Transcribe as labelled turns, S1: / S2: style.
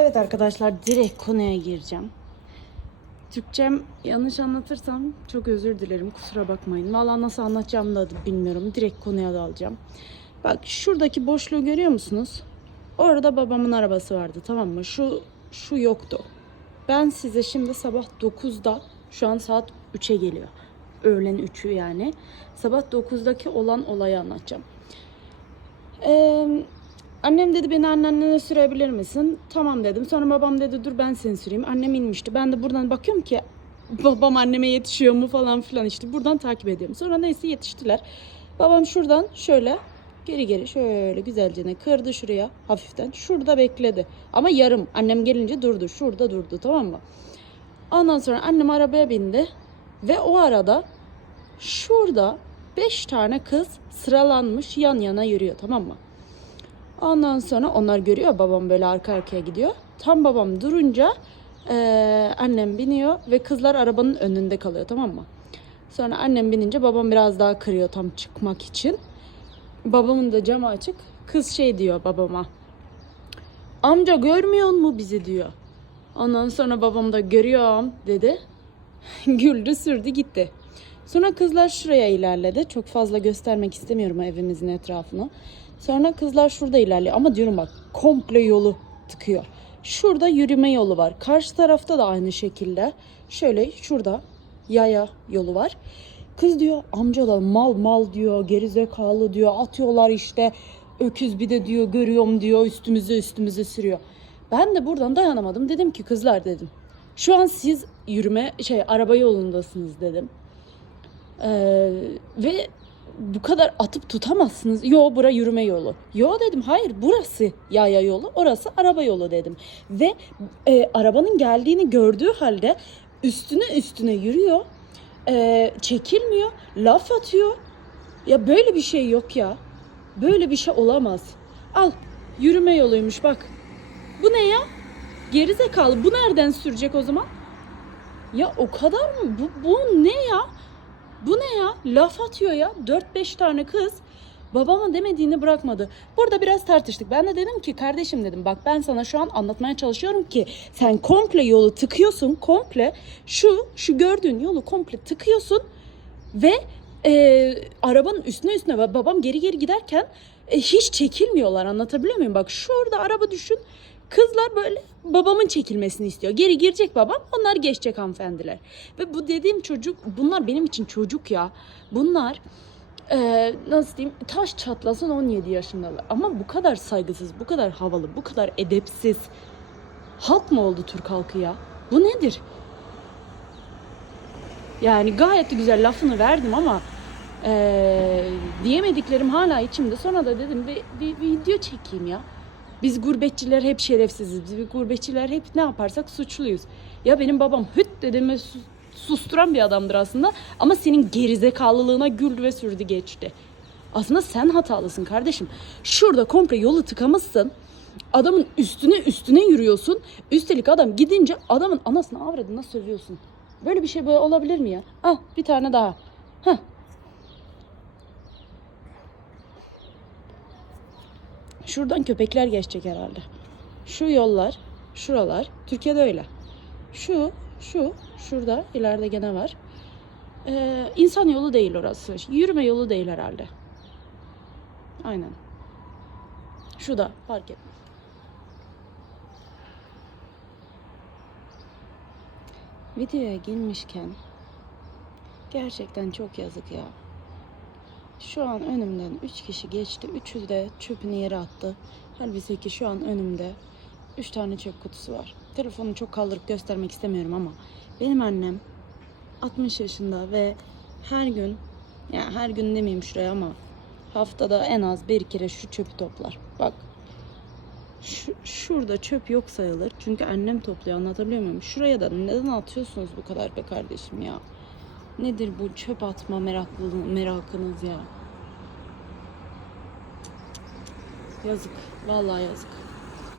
S1: Evet arkadaşlar direkt konuya gireceğim. Türkçem yanlış anlatırsam çok özür dilerim kusura bakmayın. Valla nasıl anlatacağımı da bilmiyorum. Direkt konuya dalacağım. Bak şuradaki boşluğu görüyor musunuz? Orada babamın arabası vardı tamam mı? Şu şu yoktu. Ben size şimdi sabah 9'da şu an saat 3'e geliyor. Öğlen 3'ü yani. Sabah 9'daki olan olayı anlatacağım. Ee, annem dedi beni annenle sürebilir misin? Tamam dedim. Sonra babam dedi dur ben seni süreyim. Annem inmişti. Ben de buradan bakıyorum ki babam anneme yetişiyor mu falan filan işte. Buradan takip ediyorum. Sonra neyse yetiştiler. Babam şuradan şöyle geri geri şöyle güzelce kırdı şuraya hafiften. Şurada bekledi. Ama yarım. Annem gelince durdu. Şurada durdu tamam mı? Ondan sonra annem arabaya bindi. Ve o arada şurada beş tane kız sıralanmış yan yana yürüyor tamam mı? Ondan sonra onlar görüyor babam böyle arka arkaya gidiyor. Tam babam durunca eee, annem biniyor ve kızlar arabanın önünde kalıyor tamam mı? Sonra annem binince babam biraz daha kırıyor tam çıkmak için. Babamın da camı açık. Kız şey diyor babama. Amca görmüyor mu bizi diyor. Ondan sonra babam da görüyorum dedi. Güldü sürdü gitti. Sonra kızlar şuraya ilerledi. Çok fazla göstermek istemiyorum evimizin etrafını. Sonra kızlar şurada ilerliyor. Ama diyorum bak komple yolu tıkıyor. Şurada yürüme yolu var. Karşı tarafta da aynı şekilde. Şöyle şurada yaya yolu var. Kız diyor amcalar mal mal diyor gerizekalı diyor atıyorlar işte öküz bir de diyor görüyorum diyor üstümüze üstümüze sürüyor. Ben de buradan dayanamadım dedim ki kızlar dedim. Şu an siz yürüme şey araba yolundasınız dedim. Ee, ve bu kadar atıp tutamazsınız. Yo bura yürüme yolu. Yo dedim hayır burası yaya yolu orası araba yolu dedim. Ve e, arabanın geldiğini gördüğü halde üstüne üstüne yürüyor. E, çekilmiyor. Laf atıyor. Ya böyle bir şey yok ya. Böyle bir şey olamaz. Al yürüme yoluymuş bak. Bu ne ya? Gerizekalı bu nereden sürecek o zaman? Ya o kadar mı? Bu, bu ne ya? Laf atıyor ya. 4-5 tane kız babama demediğini bırakmadı. Burada biraz tartıştık. Ben de dedim ki kardeşim dedim bak ben sana şu an anlatmaya çalışıyorum ki sen komple yolu tıkıyorsun komple şu şu gördüğün yolu komple tıkıyorsun ve e, arabanın üstüne üstüne babam geri geri giderken e, hiç çekilmiyorlar anlatabiliyor muyum? Bak şurada araba düşün kızlar böyle babamın çekilmesini istiyor. Geri girecek babam onlar geçecek hanımefendiler. Ve bu dediğim çocuk bunlar benim için çocuk ya. Bunlar e, nasıl diyeyim taş çatlasın 17 yaşındalar. Ama bu kadar saygısız, bu kadar havalı, bu kadar edepsiz. Halk mı oldu Türk halkı ya? Bu nedir? Yani gayet de güzel lafını verdim ama eee, diyemediklerim hala içimde. Sonra da dedim bir, bir video çekeyim ya. Biz gurbetçiler hep şerefsiziz. Biz gurbetçiler hep ne yaparsak suçluyuz. Ya benim babam hüt sus- susturan bir adamdır aslında. Ama senin gerizekalılığına güldü ve sürdü geçti. Aslında sen hatalısın kardeşim. Şurada komple yolu tıkamışsın. Adamın üstüne üstüne yürüyorsun. Üstelik adam gidince adamın anasını avradına sövüyorsun. Böyle bir şey böyle olabilir mi ya? Al bir tane daha. Heh. Şuradan köpekler geçecek herhalde. Şu yollar, şuralar. Türkiye'de öyle. Şu, şu, şurada ileride gene var. Ee, insan yolu değil orası. Yürüme yolu değil herhalde. Aynen. Şu da fark etmez. Videoya girmişken gerçekten çok yazık ya. Şu an önümden 3 kişi geçti. Üçü de çöpünü yere attı. Halbuki ki şu an önümde 3 tane çöp kutusu var. Telefonu çok kaldırıp göstermek istemiyorum ama benim annem 60 yaşında ve her gün yani her gün demeyeyim şuraya ama haftada en az bir kere şu çöpü toplar. Bak şu, şurada çöp yok sayılır. Çünkü annem topluyor anlatabiliyor muyum? Şuraya da neden atıyorsunuz bu kadar be kardeşim ya? Nedir bu çöp atma meraklı, merakınız ya? Yazık. Vallahi yazık.